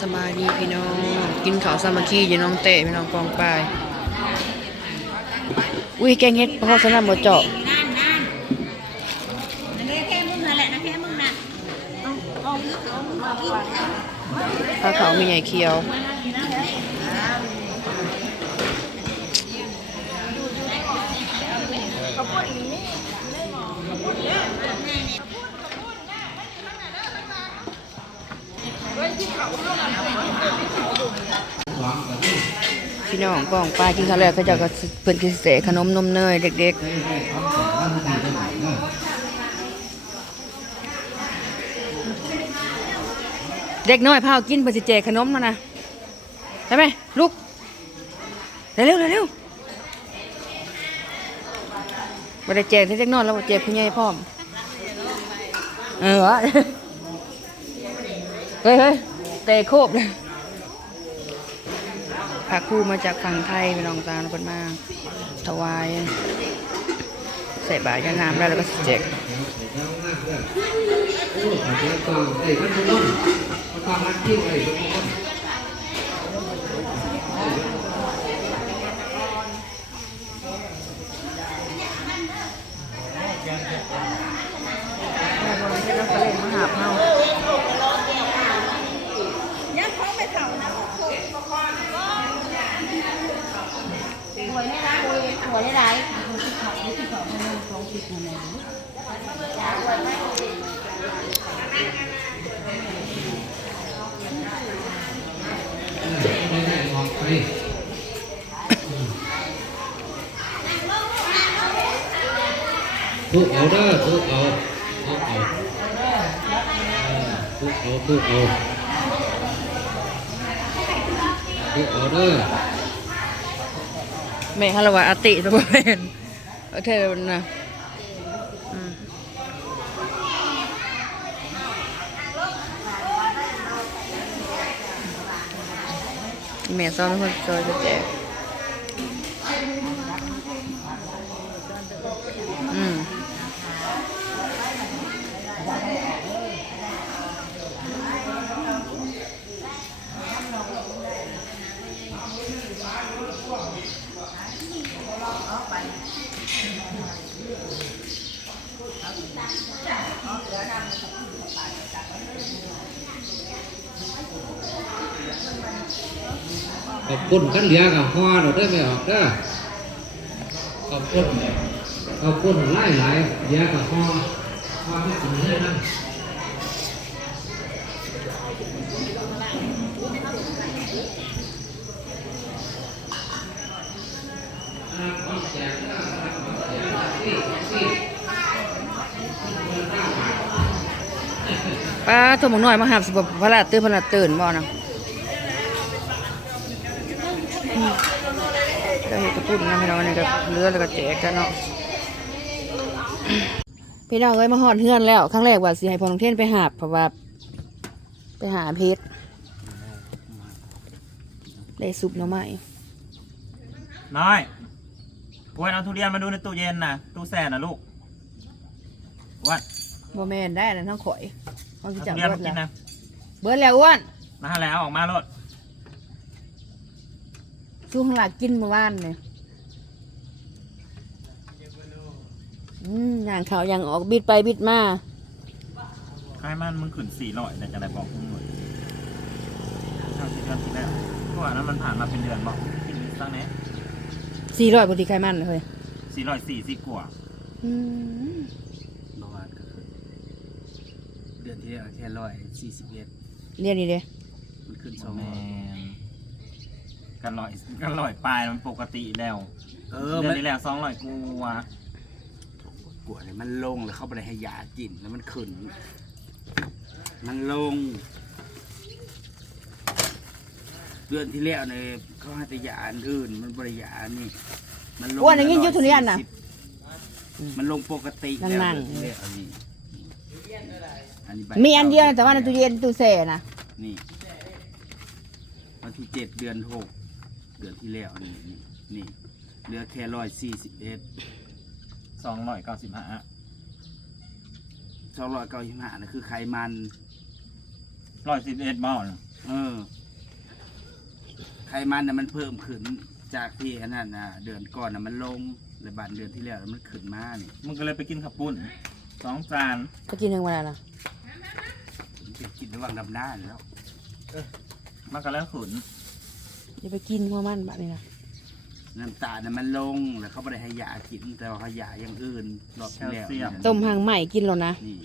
สบายดีพี่น้อง กินข้าวสามัคคีอยู่น้องเตะพี่น้องกองปลายอุ้ยแกงเฮ็ดพ่อสนามบ่เจาะนั่นนั่นอันนี้แค่มึงนั่นแหละนะแค่มึงน่ะเอาเอาเอาเอากินเอาปลาเขามีใหญ่เคียว พี่น้องกองปลากินข้าวแล้วเขาเจะก็เพิ่นกินเสขนมนมเนยเด็กๆ เด็กน้อยพากินเพิ่นสิแจกขนมมานะได้ไหมลูกเร็วๆเร็วๆบ่ได้แจกแต่เด็กน้อยแล้วบ่แจกผู้ใหญ่พร้อม เออ เฮ้ยเฮ้ยเตะโคบเลยพาคู่มาจากฝั่งไทยไปลองตาลกันมาถวาย ใส่บาตรยาน้ำได้แล้วก็สิแจกแม่บอกให้เราเล่นมาหาเฮา ยังเขาไปเผานะหัวได้ไรหัวได้ไร ทุกเอาเด้อทุกเอาทุกเอาทุกเอาทุกเอาทุกเอาเด้อแม่ฮาละวะอาติตัวเป็นเอาเธอนะอืมแม่ซ้อนเป็นคนซอยจะแจก ขอบคุณกันเหลือกับพ่อเราได้ไม่ออกเด้อขอบคุณขอบคุณหลายหลายเหลือกับพ่อพ่อไม่กินเลยนะป้าโทรหมกน้อยมาหาสิบพระราตื่นพระราชตื่นบ่นะ ก็เห็ดกระปุ่นนะพี่น้องนี่ก็เลือแล้วก็แจกกันเนาะพี่น้องเอ้ยมาหอดเฮือนแล้วครั้งแรกว่าสิให้พอน้องเทียนไปหาบเพราะว่าไปหาเพชรได้ซุปหน่อไม้น้อยอ้วนเอาทุเรียนมาดูในตู้เย็นนะตู้แช่นะลูกอ้วนบ่แม่นได้นะทั้งข่อยเขาสิเอาจับทุเรียนเบิมาดกินแล้วนะเบิดแล้วอ้วนมาหาแล้วออกมาโลด สู้ข้างหลังกินเมื่อวานเนี่ยอืมอย่างเขาอย่างออกบิดไปบิดมาใครมันมึงขึ้นสี่ร้อยแต่จะได้บอกมึงหมดทางที่เดือนที่แล้วเพราะว่านั้นมันผ่านมาเป็นเดือนบอกกินตั้งแน่สี่ร้อยปกติใครมันเลยสี่ร้อยสี่สิบกว่าอืมเมื่อวานก็คือเดือนที่แล้วแค่ร้อยสี่สิบเอ็ดเรียนนี่เลยมันขึ้นสองแมร้อยน กันลอยกันลอยปลายมันปกติแล้วเออเดือมันนที่แล้วสองร้อยกูวะกลัวเนี่ยมันลงแล้วเข้าไปในให้ยากินแล้วมันขึ้น มันลง เดือนที่แล้วเนี่ยเขาให้แต่ยาอันอื่น มันบริยาอันนี่มันลงอ้วนอย่างนี้อยุทุเรียนน่ะ140มันลงปกติแล้วนั่งเดือนที่แล้วอันนี้อันนี้ใบมีอันเดียวนะแต่ว่าในตู้เย็นตู้แช่นะนี่วันที่เจ็ดเดือนหก เดือนที่แล้วนี่นี่นี่เหลือแค่ร้อยสี่สิบเอ็ดสองร้อยเก้าสิบห้าสองร้อยเก้าสิบห้านะคือไขมัน ร้อยสิบเอ็ดบ้านะเออ ไขมันน่ะมันเพิ่มขึ้นจากที่อันนั้นน่ะเดือนก่อนน่ะมันลงแล้วบัดเดือนที่แล้วมันขึ้นมานี่มึงก็เลยไปกินขับปุ้นสองจานก็กินทั้งวันนะมันจะกินระหว่างดำหน้าแล้วมันก็แล้วขุน อย่าไปกินหัวมันแบบนี้นะน้ำตาลน่ะมันลงแล้วเขาไม่ได้ให้ยากินแต่ว่าเขายาอย่างอื่นรอบที่แล้วนี่ต้มหางใหม่กินแล้วนะนี่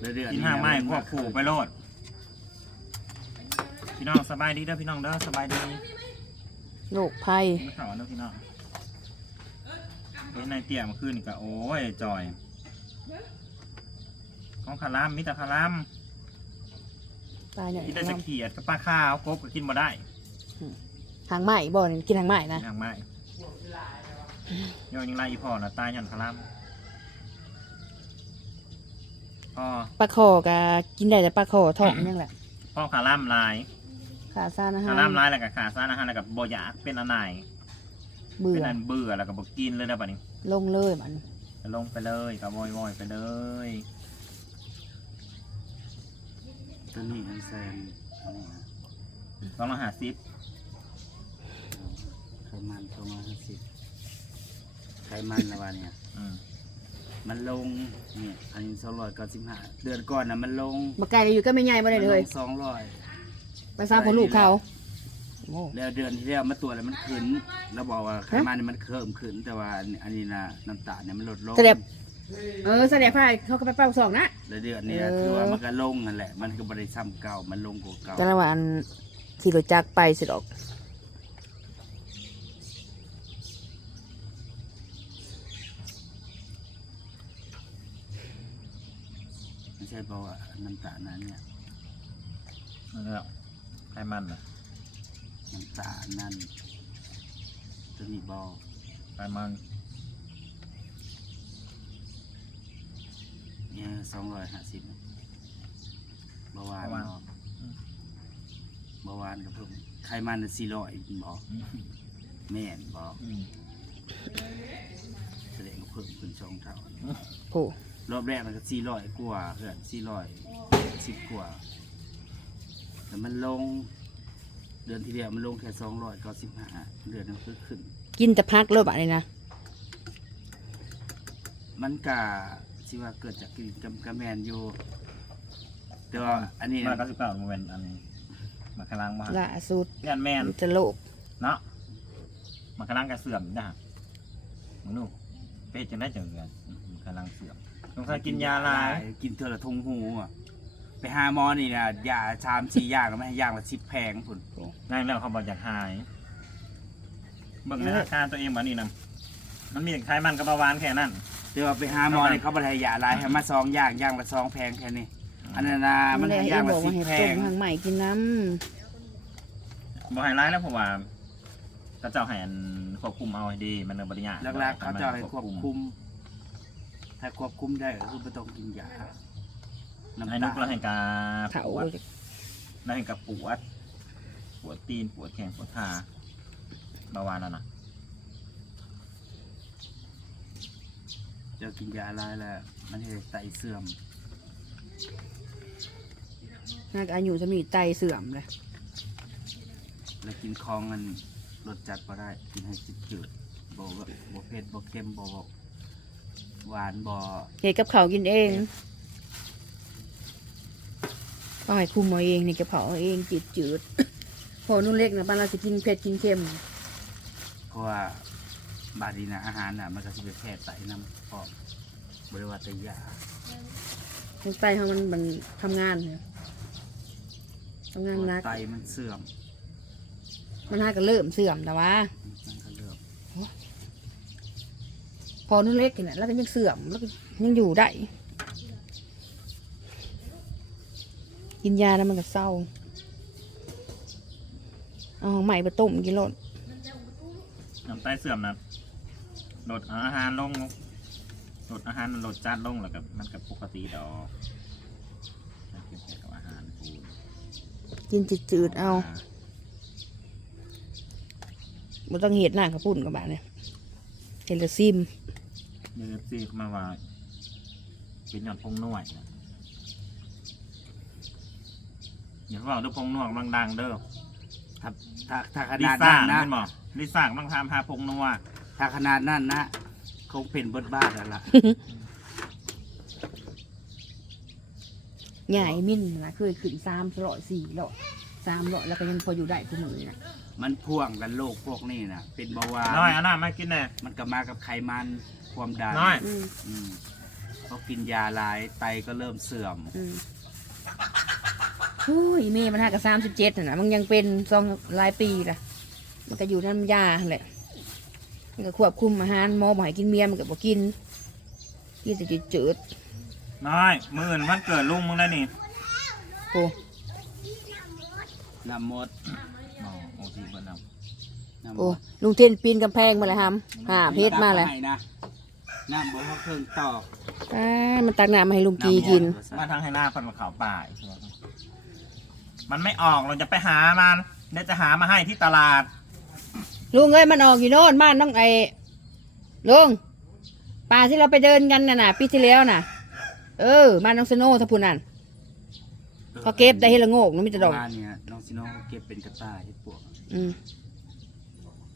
แล้วเดือนกินนี้ห่างไม้พวกผูไปโลด พี่น้องสบายดีเด้อพี่น้องเด้อสบายดีโรคภัยไม่ข่าวเด้อพี่น้องเป็นในเตี่ยเมาขึ้นนี่ก็โอ้ยจอย ของคารามมิตรคารามตายเนี่ยกินได้จะเขียดกับปลาข้าวกบก็กินบ่ได้ หางใหม่บ่เนี่ยกินหางใหม่นะห่างไม้ย้อนยังไรอีพ่อน่ะตายย้อนคารามพ่อปลาคอก็กินได้แต่ปลาคอท้องนี่แหละพ่อคารามลายขาซ่านอาหาคารรามลายแล้วก็ขาซ่านอาหารแล้วก็บ่อยากเป็นอันไหนเบื่เป็อนอันเบื่อแล้วก็บ่กินเลยนะบัดนี้ ลงเลยมันก็ลงไปเลยก็วอยวอยไปเลยตัวนี้มันแซนอันนี้นะสองร้อยห้าสิบ ไขมันประมาณห้าสิบไขมันนะว่าเนี่ย อืมมันลงเนี่ยอันนี้สองร้อยเก้าสิบห้าเดือนก่อนน่ะมันลงมาไกลอยู่ก็ไม่ใหญ่บ่ได้เลยสองร้อย ไปซ้ำผลลูกเขาโอ้ แล้วเดือนที่แล้วมาตรวจแล้วมันขึ้น แล้วบอกว่าไขมันเนี่ยมันเพิ่มขึ้น แต่ว่าอันนี้นะน้ำตาลเนี่ยมันลดลงแสดง เออแสดงว่าเขาก็ไปเป้าสองนะ แล้วเดือนนี้เออ คือว่ามันก็ลงนั่นแหละ มันก็บริซ้ำเก่ามันลงกว่าเก่าแต่ละวันขี่รถจักรไปสิดอก ไม่ใช่เพราะว่าน้ำตาลนั้นเนี่ยนั่นแหละไขมันอะน้ำตาลนั่นตัวนี้บอกไขมันเนี่ยสองร้อยห้าสิบเบาหวานเนาะเบาหวานก็เพิ่มไขมันสี่ร้อยบอกอืมแม่นบอกอืมแสดงว่าเพิ่มขึ้นสองเท่าโอ้ รอบแรกมันก็สี่ร้อยกว่าเพื่อนสี่ร้อยสิบกว่าแต่มันลง เดือนที่แล้วมันลงแค่สองร้อยเก้าสิบห้าเดือนนั้นคือขึ้น กินแต่พักเลยแบบนี้นะมันกะสิว่าเกิดจากกินกำกะแมนอยู่แต่ว่าอันนี้มานะเก้าสิบเก้าโมเมนต์อันนี้มาคลังมาล่าสุดเลียนแมนจะโลกเนาะมาคลังกระเสื่อมนะมึงดูเป็ดจะได้จังเงินมาคลังเสื่อม ต้องใช้กินยาลาย กินเทอละทงหูอะไปหาหมอนี่นะยาชามสี่อย่างก็ไม่ให้อย่างละสิบแพงพุ่นง่ายแล้วเขาบอกอยากหายเบิ่งในอาการตัวเองแบบนี้นะมันมีไขมันกับเบาหวานแค่นั้นแต่ว่าไปหาหมอนี่เขาบริหายาหลายให้มาซองอย่างอย่างละซองแพงแค่นี้อันนั้นนะมันเลยให้เอ็อย่างบละอกสิว่าบให้แพต้งมหางใหม่กินน้บ่ไฮไลท์แล้วผมว่าก็เจ้าแหนควบคุมเอาให้ดี มันเป็นบริญญาแรกๆเขาจะให้ควบคุม ถ้าควบคุมได้ก็คือไม่ต้องกินยาให้นุกแล้วให้กาำเถาปวดแล้วให้กาปวด ปวดตีนปวดแขนปวดขาเบาหวานแล้วนะเจะกินยาหลายแล้วมันให้ไตเสื่อมน่าจะอายุจะมีไตเสื่อมเลยแล้วกินคองมันรสจัดก็ได้ กินให้จืดจืดๆบ่แบบบ่เผ็ดบ่เค็มบ่ หวานบ่เห็ดกับเขาวกินเองก็ให้คุมเอาเองนี่กระเพราเอาเองจืดจืดๆพอนุ่นเล็กนะบ้านเราจะกินเผ็ดกินเค็มเพราะว่าบาดนีนะอาหารน่ะมันก็สิไปแพร่ไตน้ำพร้อมบริวารตยาไตเขามันมันทำงานเนี่ยทำงานหนัก ไตมันเสื่อมมันน่าก็เริ่มเสื่อมแต่ว่า มันก็เริ่ม พอนุ่นเล็กเนี่ยแล้วก็ยังเสื่อมแล้วก็ยังอยู่ได้ กินยาแล้วมันก็เศร้าเอาของใหม่ไปต้มกินรสน้ำไตเสื่อมนะลดอาหารลงลดอาหารลดจานลงแล้วก็มันกับปกติดอกมันกินแค่กับอาหารปูนกินจืดๆเอาบ่ต้องเห็ดหน้ากระปุ่นกับบ้านเนี่ยเห็ดละซิม เนื้อซีเข้ามาว่าเป็นหย่อนพงนวยนะอย่าบอกดูพงนวกดังๆเด้อถ้าถ้าถ้าขลินาดซ่านั้นนะนะเป็นหมอลิซ่าต้องทำหาพงนัวถ้าขนาดนั้นนะคงเป็นเบิดบ้านแล้วล่ะ ใหญ่มิ่นนะเคยขึ้นสามร้อยสี่ร้อยสามร้อยแล้วก็ยังพออยู่ได้ทุกมือนะ มันพ่วงกันโรคพวกนี้นะเป็นเบาหวานน้อยเอาหน้ามากินแน่ มันก็มากับไขมันความดันน้อย อืมอืมพอกินยาหลายไตก็เริ่มเสื่อม อืมโอ้ยเมย์มันห้ากับสามสิบเจ็ดนะมันยังเป็นสองหลายปีละมันก็อยู่น้ำยาแหละมันก็ควบคุมอาหารหมอบอกให้กินเมียมันก็บอกกินกินแต่จืดน้อยมื่นวันเกิดลุงมึงแล้วนี่ๆโอ้น้ำมด อ๋อโอ้ทีเบิร์นเอาน้ำมโอ้ดลุงเทนปีนกำแพงมาเลยฮัมหาเพชรมาเลยให้นะน้ำบ่เขาเครื่องตอกอ่ามันตักน้ำมาให้ลุงกีกิน มาทางให้หน้าพันมาขาวป่ายมันไม่ออกเราจะไปหามันเดี๋ยวจะหามาให้ที่ตลาด ลุงเอ้ยมันออกอยู่โน่นบ้านน้องไอ้ลุงป่าที่เราไปเดินกันน่ะน่ะปีที่แล้วน่ะ เออบ้านน้องสโน่ทัพุนันเขาเก็บได้เฮดละโงกน้องมิตรดอก บ้านเนี่ยน้องซิโนเขาเก็บเป็นกระต่ายให้ปวกอื ม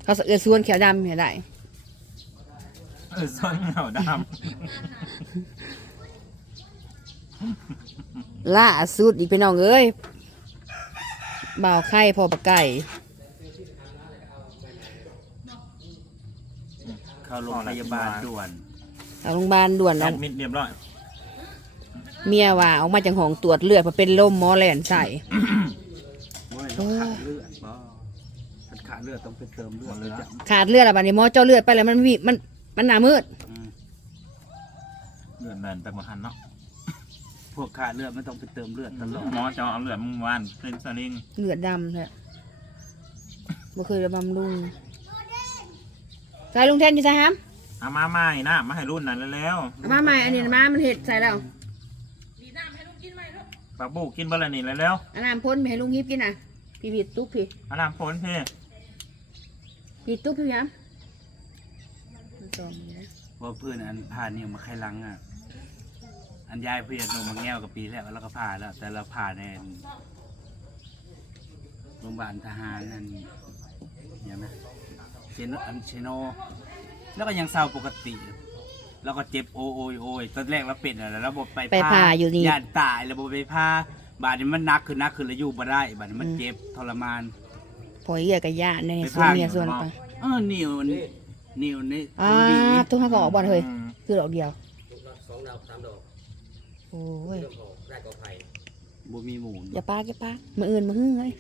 เขาเอือส่วนเขียวดำเห็นได้เออส้นเหงาดล่าสุดอีกเป็นน้องเอ้ยบ่าวไข่พอปะไก่เข้าโรงพยาบาลด่วนเอาโรงพยาบาลด่วนำแอเอาดมิดเรียบร้อยเมียว่าออกมาจากห้องตรวจเลือดเพราะเป็นลมหมอแหลนใส่โอ้ย มันขาดเลือดต้องไปเติมเลือดเลยจ้ะขาดเลือดอะไรบ้านี้หมอเจาะเลือดไปแล้วมันมีมันมันหนามืดอืมเลือดเดินไปหมดทันเนาะพวกขาดเลือดไม่ต้องไปเติมเลือดตลอดหมอจะเอาเลือดมึงวานเป็นสลิงเลือดดำเลยบ่เคยระบำลุงใส่ลุงเทนอยู่ใส่ฮัมเอามาใหม่นะมาให้รุ่นนั้นแล้วเอามาใหม่อันนี้นะมามันเห็ดใส่แล้วปลาบูกินเบอร์ละนี่แล้วอันน้ำพ่นไปให้ลุงยิบกินน่ะพี่ผิดตุ๊กพี่ๆเอาน้ำพ้นพี่ ผิดตุ๊กพี่ย้ำจอมนี่นะว่าเพื่อนอันผ่านเนี่ยมาไขลังอะ อันยายเพื่อนลงมาแง่วกับปีแล้วแล้วก็ผ่าแล้ว แต่เราผ่าในโรงพยาบาลทหารนั่นอย่างนะเชโนอันเชโน แล้วก็ยังเศร้าปกติ แล้วก็เจ็บโอโอยโอยตอนแรกเราเป็นอะไรแล้วบอกไปไปผ่าอยู่นี่ยานตายแล้วบอกไปผ่าบาดนี้มันหนักคือนักคือระอยู่บ่ได้บาดนี้มันเจ็บทรมาน พอเหี้ยกับยาเนี่ยไปส่วนพาเมียส่วนไปเออนิ้วนี่นิ้วนี่อ่าดีตุ้งห้าก็ออกบอลเฮ้ยอืมคือดอกเดียวสองดอกสามดอกโอ้ยได้ก็ไผ่บ่มีหมูลอย่าปากอย่าปากมืออื่นมือหึ่งเลย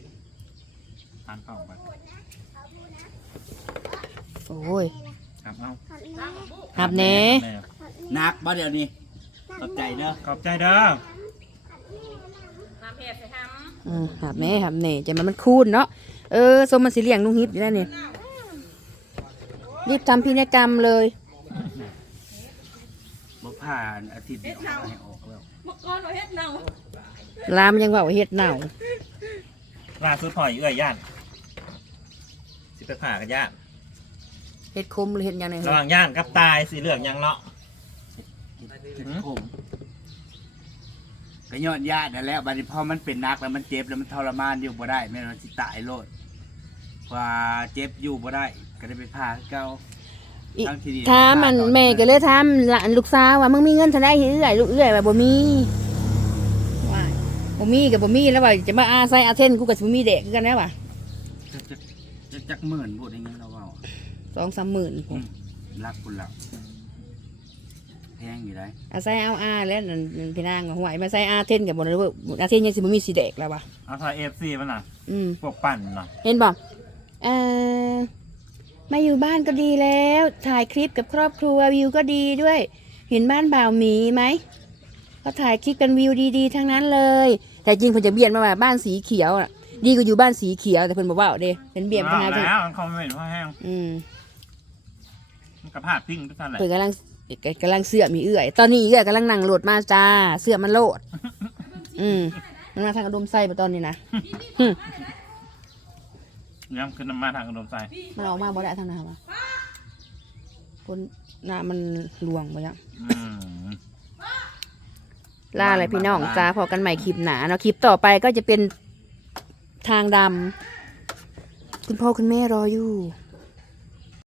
ทานเข้าไปโอ้ยครับเอาหับแหน่หนักบ่เดี๋ยวนี้ตกใจเด้อขอบใจเด้ออืมหับแหน่หับแหน่ใจมันมันคูนเนาะ เออสมมันสิเลี้ยงลุงฮิปอยู่แล้วนี่รีบทำพินัยกรรมเลยบ่ผ่านอาทิตย์เดียวเอาให้ออกแล้วลามยังว่าว่าเฮ็ดเน่าล่าสุดพ่อยเอื้อยย่านสิไปผ่ากับย่านเฮ็ดคมหรือเฮ็ดหยังไงระหว่างย่านกับตายสีเหลืองยังเนาะเจ็บผมก็ย้อนญาตินั่นแหล้วบัดนี้พอมันเป็นหนักแล้วมันเจ็บแล้วมันทรมานอยู่บ่ได้แม่นว่าสิตายโลด ว่าเจ็บอยู่บ่ได้ ก็ได้ไปผ่าคือเก่าอีทั้งที่ดีถามมันแม่ก็เลยถามหลานลูกสาวว่ามึงมีเงินเท่าไดเอื้อยลูกเอื้อยว่าบ่มีว่าบ่มีก็บ่มีแล้วว่าจะมาอาศัยอาเทนกูก็สิบ่มีเด็กคือกันแน่ว่ะจะจะจะจักหมื่นพูดอย่างนี้เราเว้าสองสามหมื่นอืมรักคุณเราแพงอยู่ได้อาศัยเอาอาแล้วนั่นพี่นางว่าห่วยมาใส่อาเทนกับบ่ได้เว้ยอาเทนยังสิบ่มีสีแดกแล้วว่ะเอาทอยเอฟซีมันน่ะอืมพวกปั่นน่ะเห็นบ่เอ่อ มาอยู่บ้านก็ดีแล้ว ถ่ายคลิปกับครอบครัววิวก็ดีด้วย เห็นบ้านบ่าวหมีไหมเขาถ่ายคลิปกันวิวดีๆทั้งนั้นเลย แต่จริงเพิ่นจะเบียนมาว่าบ้านสีเขียวน่ะ ดีกว่าอยู่บ้านสีเขียวแต่เพิ่นบอกว่าเอาเด้เป็นเบียนไปหาเอาเพิ่นแล้วมันคอมเมนต์ว่าแห้งอืมมันกระพาดพิงทุกท่านแหละเพิ่นกำลังกำลังเสื้อมีเอื้อย ตอนนี้เอื้อยกำลังนั่งโหลดมาจ้า เสื้อมันโหลด อืมมันมาทางกระดมไส้ปะตอนนี้นะหึ ย้ำขึ้นมาทางอุดมใจมันออกมาบ่ได้ทางไหนวะคนหน้ามันหลวงไปยังอืมล่าอะไรพี่น้องจ้าพอกันใหม่คลิปหนาเนาะคลิปต่อไปก็จะเป็นทางดำคุณพ่อคุณแม่รออยู่